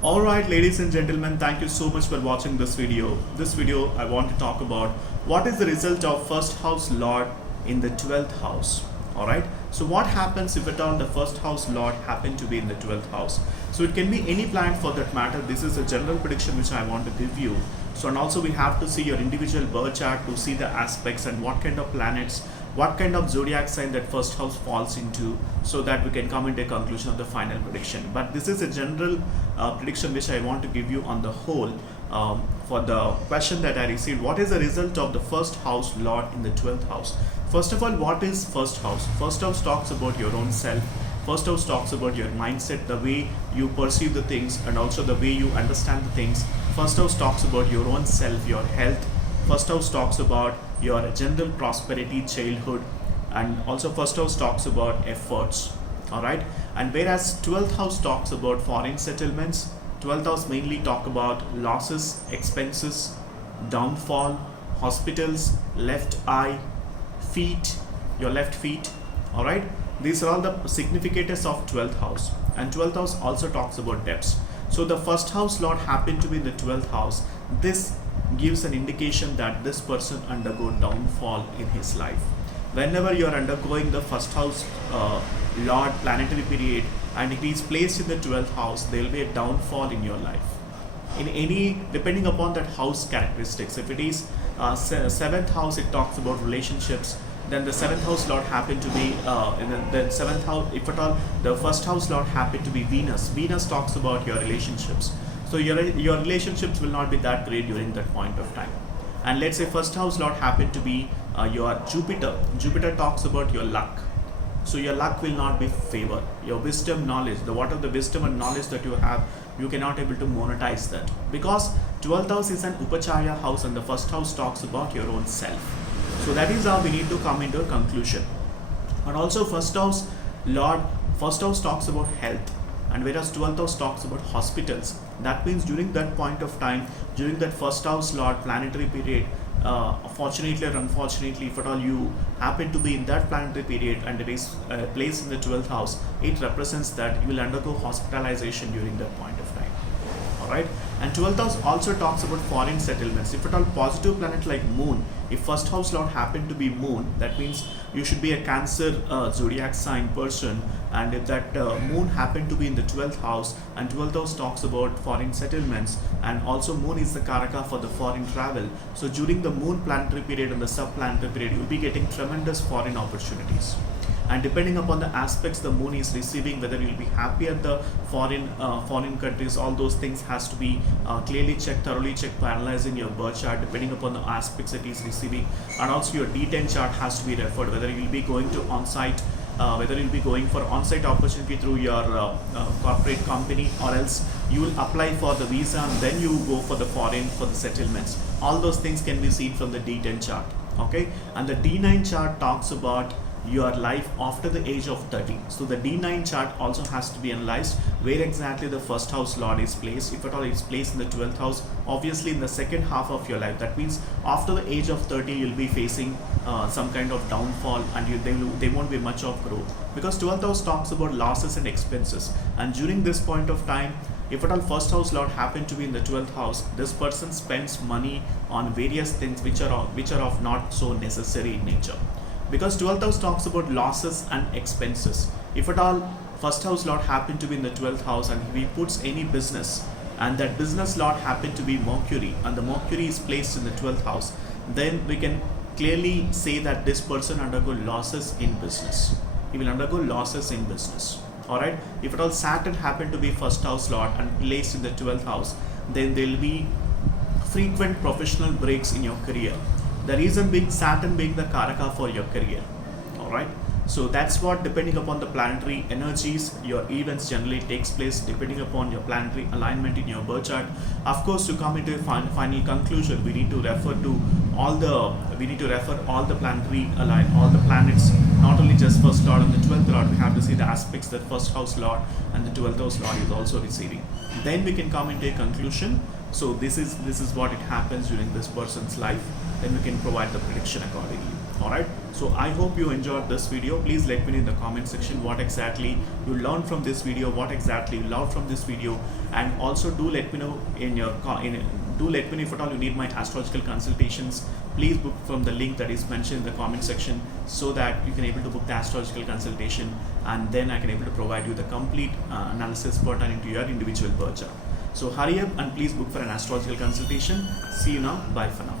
Alright, ladies and gentlemen, thank you so much for watching this video. This video I want to talk about what is the result of first house lord in the 12th house. Alright, so what happens if at all the first house lord happen to be in the 12th house? So it can be any planet for that matter. This is a general prediction which I want to give you. So and also we have to see your individual birth chart to see the aspects and what kind of planets, what kind of zodiac sign that first house falls into, so that we can come into a conclusion of the final prediction. But this is a general prediction which I want to give you on the whole. For the question that I received, what is the result of the first house lord in the 12th house? First of all, what is first house? First house talks about your own self. First house talks about your mindset, the way you perceive the things and also the way you understand the things. First house talks about your own self, your health. First house talks about your general prosperity, childhood, and also first house talks about efforts. Alright, and whereas 12th house talks about foreign settlements, 12th house mainly talk about losses, expenses, downfall, hospitals, left eye, feet, your left feet. Alright, these are all the significators of 12th house, and 12th house also talks about debts. So the first house lord happened to be in the 12th house. This gives an indication that this person undergo downfall in his life. Whenever you are undergoing the first house lord planetary period and it is placed in the 12th house, there will be a downfall in your life. In any, depending upon that house characteristics. If it is 7th house, it talks about relationships. Then the 7th house lord happened to be in the 7th house, if at all the first house lord happened to be Venus. Venus talks about your relationships. So your relationships will not be that great during that point of time. And let's say first house lord happened to be your Jupiter. Jupiter talks about your luck. So your luck will not be favored. Your wisdom, knowledge, the what of the wisdom and knowledge that you have, you cannot able to monetize that. Because 12th house is an Upacharya house and the first house talks about your own self. So that is how we need to come into a conclusion. And also first house talks about health, and whereas 12th house talks about hospitals. That means during that point of time, during that first house lord planetary period, fortunately or unfortunately, if at all you happen to be in that planetary period and it is placed in the 12th house, it represents that you will undergo hospitalization during that point of time. Alright, and 12th house also talks about foreign settlements. If at all positive planet like moon, if first house lord happened to be moon, that means you should be a Cancer zodiac sign person. And if that moon happened to be in the 12th house, and 12th house talks about foreign settlements, and also moon is the karaka for the foreign travel. So during the moon planetary period and the subplanetary period, you will be getting tremendous foreign opportunities. And depending upon the aspects the moon is receiving, whether you'll be happy at the foreign countries, all those things has to be clearly checked, thoroughly checked by analyzing your birth chart, depending upon the aspects it is receiving. And also your D10 chart has to be referred, whether you'll be going to on-site, whether you'll be going for on-site opportunity through your corporate company, or else you will apply for the visa and then you go for the foreign for the settlements. All those things can be seen from the D10 chart. Okay, and the D9 chart talks about your life after the age of 30. So the D9 chart also has to be analyzed where exactly the first house lord is placed. If at all it's placed in the 12th house, obviously in the second half of your life, that means after the age of 30 you'll be facing some kind of downfall, and they won't be much of growth, because 12th house talks about losses and expenses. And during this point of time, if at all first house lord happened to be in the 12th house, this person spends money on various things which are of not so necessary in nature. Because 12th house talks about losses and expenses. If at all first house lord happened to be in the 12th house and he puts any business, and that business lord happened to be Mercury, and the Mercury is placed in the 12th house, then we can clearly say that this person undergo losses in business. He will undergo losses in business. Alright, if at all Saturn happened to be first house lord and placed in the 12th house, then there will be frequent professional breaks in your career. The reason being Saturn being the karaka for your career. Alright, so that's what, depending upon the planetary energies, your events generally takes place depending upon your planetary alignment in your birth chart. Of course, to come into a final conclusion, we need to refer all the planetary all the planets, not only just first lord and the 12th lord. We have to see the aspects that first house lord and the 12th house lord is also receiving. Then we can come into a conclusion. So this is what it happens during this person's life. Then we can provide the prediction accordingly. Alright, so I hope you enjoyed this video. Please let me know in the comment section what exactly you learned from this video, what exactly you loved from this video, and also do let me know do let me know if at all you need my astrological consultations. Please book from the link that is mentioned in the comment section, so that you can able to book the astrological consultation, and then I can able to provide you the complete analysis pertaining to your individual birth chart. So hurry up and please book for an astrological consultation. See you now. Bye for now.